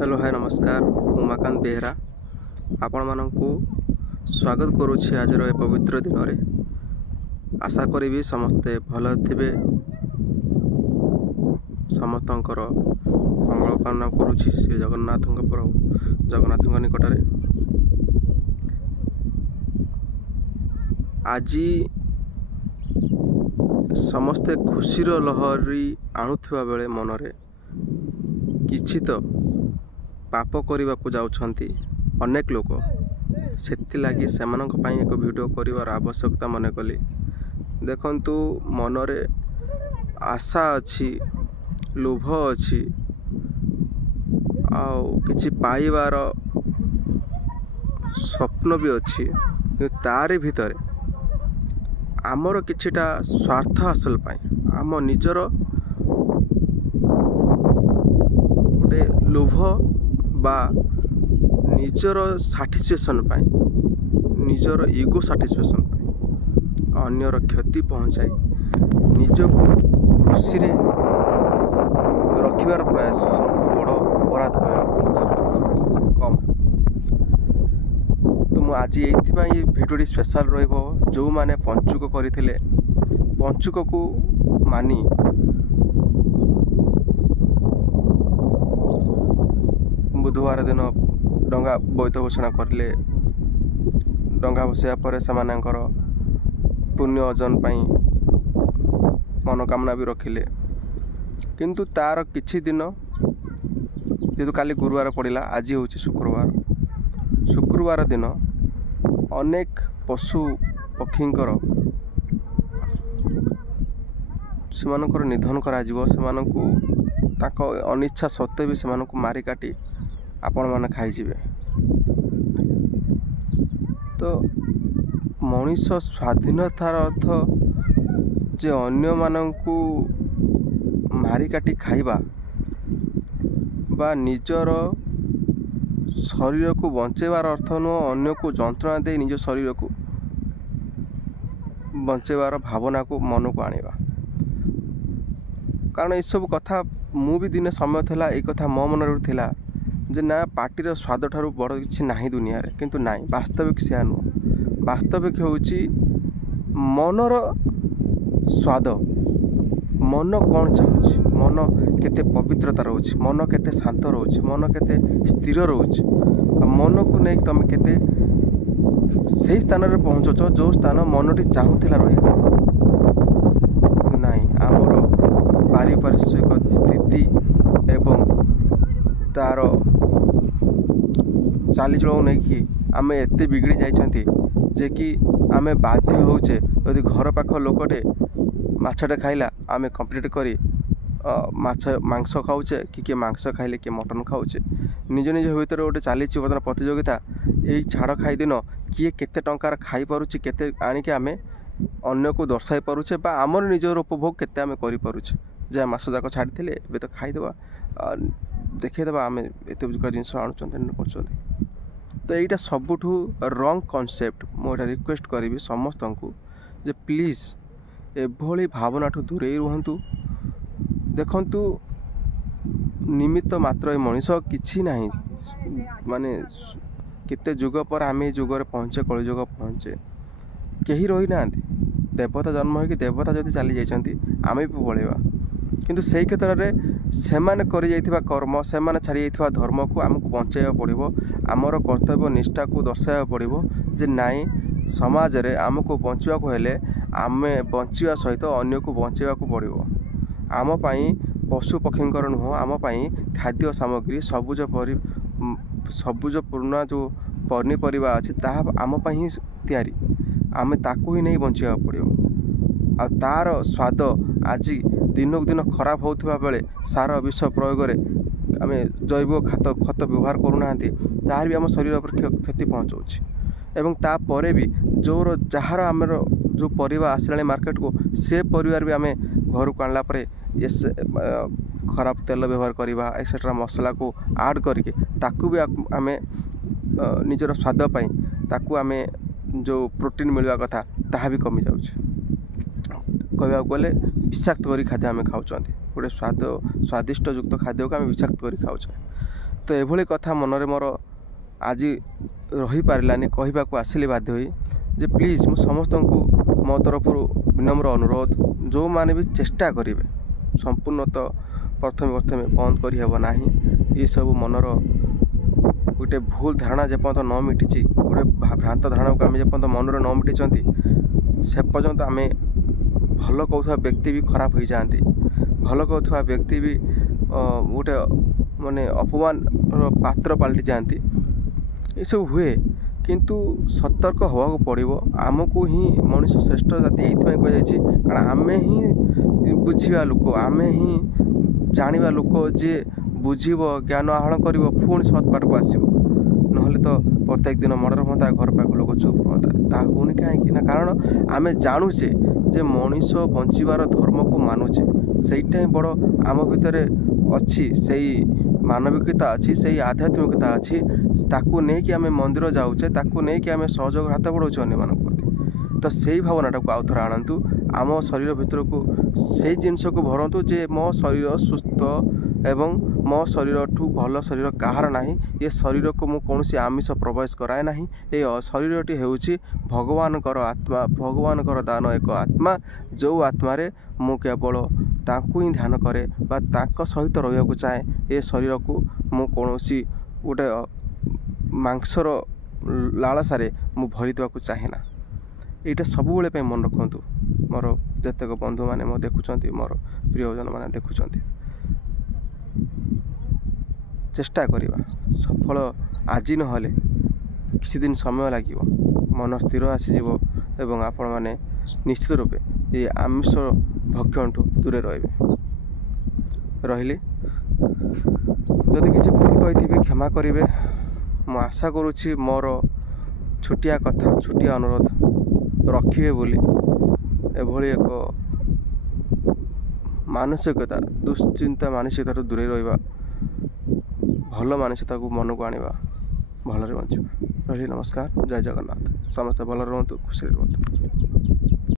Hello hi नमस्कार उमाकांत बेहरा आपण मानकु स्वागत करुछि आज ए पवित्र दिन रे। आशा करी समस्ते भल थे समस्तंकर मंगल कामना करुछि श्री जगन्नाथ जगन्नाथ निकट रे। आज समस्ते खुशीर लहरी आणुथिबा बेले मनरे किछि तो पाप करने को जाउछंती अनेक लोक सेथिलागि सेमानक पई एक वीडियो करिवार आवश्यकता मने कली। देखंतु मनरे आशा अछि, लोभ अछि, आउ किछि पाइबार स्वप्न भी अछि, तारे भितरे आमर किछिटा स्वार्थ हासिल पई आम निजर गोटे लोभ बा निजर साटिस्फैक्शन पाई निजर इगो साटिस्फैक्शन पाई अन्यर क्षति पहुँचाई निजको खुशी रे रखिबार प्रयास सब बड़ अपराध कम। तो मु आज ये भिडियोटी स्पेशल रहिबो जो माने पंचुक करथिले पंचुक को मानी बुधवार दिन डंगा बोईत घोषणा करले। डंगा बसैया पर सेमानकर पुण्य अर्जन पाई मनोकामना भी रखिले, किंतु तार किछि दिन जेतु काली गुरुवार पड़िला आज हूँ शुक्रवार दिन अनेक पशु पक्षींकर सेमानकर निधन करा जिवो। सेमानकु ताको अनिच्छा सत्वे भी सेमानकु मारी काटी आपण माने खाइजिबे। तो मनीष स्वाधीनतार अर्थ जे अन्य मानंकु मारी काटी खाइबा बा निजर शरीर को बंचेबार अर्थ नुह अन्य को जंत्रणा दे निज शरीर को बंचेबार भावना को मन को आनिबा। कारण ये सब कथा मु भी दिने समय थिला ए कथा मो मन थिला जे ना पार्टीर स्वाद ठारू बड़ किछि नाही दुनिया रे, किंतु नाई वास्तविक से नुह। वास्तविक होउची मनर स्वाद, मन कौन चाहूँ, मन केते पवित्रता रोच, मन केते शांत रोच, मन केते स्थिर रोच, मन को नहीं तुम केते से स्थान रे पहुँचुच जो स्थान मनटी चाहूला रहा नाई। आमर पारिपार्श्विक स्थिति एवं तार चाली चलन नहीं कि आम एत बिगड़ी जाइछंती जे कि आमे बाध्य होचे यदि घर पाख लोकटे माछटे खाइला आमे कंप्लीट करी मांस खाऊचे कि मांस खाइले कि मटन खाऊचे। निज निज भीतर गोटे चली बर्तमान प्रतियोगिता यही छाड़ खाई दिन किए केते टंकार खाई पारुचे केते आनिके आमे अन्य को दर्शाई पारुचे बा आमर निजर उपभोग केते आमे करि पारुचे। जे मास जाक छाड़ी थिले एबे तो खाईदेवा देखिदेवा आमे एते जिनस आणुचंती। तो यहाँ सबुठू रंग कॉन्सेप्ट मुझे रिक्वेस्ट करी समस्त को जे प्लीज एभली भावना ठू दूरे रुहतु। देखंतु निमित्त मात्र मनीष किछि नाही माने केते जुग पर आम जुगर पहुँचे कली जुग पहुँचे कहीं रही ना देवता जन्म हो देवता जदि चली जाइछंती आमे भी पळेबा, किंतु से क्षेत्र में सेमाने करि जाइथिबा कर्म सेमाने छाड़ी जाइथिबा धर्म को आमको बंचाइबा पड़िबो। आमर कर्तव्य निष्ठा को दर्शाइबा पड़िबो जे नाई समाज रे आमको बंचिबा को हेले आमे बंचिबा सहित अन्य को बंचाइबा को पड़िबो। आम पई पशु पक्षींकर नुह आम पई खाद्य सामग्री सबुज पूर्ण जो पनीपरिया अच्छी ताहा आम पई ही तैयारी आमे ताकू ही नहीं बंचिबा पड़िबो। आ तार स्वाद आज दिनक दिन खराब होता बेले सार विष प्रयोग आम जैव खत व्यवहार करूना तार भी आम शरीर पर क्षति पहुँचाऊँच। एवं तापर भी जोर जार आमर जो परिवा आसला मार्केट को से परिवार भी आम घर को आणला ये खराब तेल व्यवहार करवा एक्सेट्रा मसला को ऐड करके ताकू भी आम निजर स्वाद पाई ताकू आम जो प्रोटीन मिलवा कथा ताहा भी कमी जाउछ। कहवाक गले विषाक्त करी खाद्य आम खाऊँ गोटे स्वादिष्ट युक्त खाद्य को आम विषाक्त करी खाऊँ। तो एभली कथा मनरे मोर आज रही पारानी कहवाक आसिली बाध्य होई जे प्लीज मु समस्त को मो तरफ विनम्र अनुरोध जो माने भी चेष्टा करेंगे संपूर्ण तो प्रथमे प्रथमे बंद करहब ना ये सब मनर गोटे भूल धारणा जेपर्यंत न मिटी गोटे भ्रांत धारणा को आम जेपर्यंत मनर न मिटी से पर्यंत आम भल कहूवा व्यक्ति भी खराब हो जाती भल कहूवा व्यक्ति भी गोटे माने अपमान पात्र पलटि जाती ये सब हुए किंतु सतर्क हवा पड़ो आमको ही मनुष्य श्रेष्ठ जाति ये कही कारण आम ही बुझा लोक आम ही जाना लोक जे बुझब ज्ञान आहरण कर पुणी सत्पाठ को आसो ना तो प्रत्येक दिन मर्डर होता घर पाख लोक चुप रुहता होनी कहीं कारण आम जानुचे जे मनीष बंचार धर्म को मानुचे सहीटा ही बड़ आम भितर अच्छी से मानविकता अच्छी से आध्यात्मिकता अच्छी ताकू नहीं कि आम मंदिर जाऊे ताकू नहीं कि आम सहयोग हाथ बढ़ाऊे अन्य मानक प्रति तो से भावनाटा को आउ थे आणतु आम शरीर भितर को से जिनस को भरतु जे मो शरीर सुस्थ एवं मो शरीर ठू भल शरीर कहार नहीं ये शरीर को मुझे कौन आमिष प्रवेश कराए ना ये शरीरटी हूँ भगवान आत्मा भगवान दान एक आत्मा जो आत्मारे मु केवल ताकू ही ध्यान करे सहित रहा चाहे ये शरीर को मु कौन गोटे मांसर लालसारे मु भरी देवा चाहे ना यहाँ सब बेले मन रखु मोर जतक बंधु मैंने मो देखुं मोर प्रियजन मैंने देखुं चेष्टा करवा सफल आज ना किसी दिन समय लगे मन स्थिर आसीज एवं आपण मैंने निश्चित रूपे ये आमिष भक्षणठू दूरे रही जदि किसी भूल कही क्षमा करेंगे मु आशा करुँची मोर छोटिया कथा छोटिया अनुरोध रखिए बोली एभली एक मानसिकता दुश्चिंता मानसिकता दूरे रहा भल मानसिकता को मन को आने भलरे बचा रही नमस्कार जय जगन्नाथ समस्त भल रुहतु खुशी रुहतु।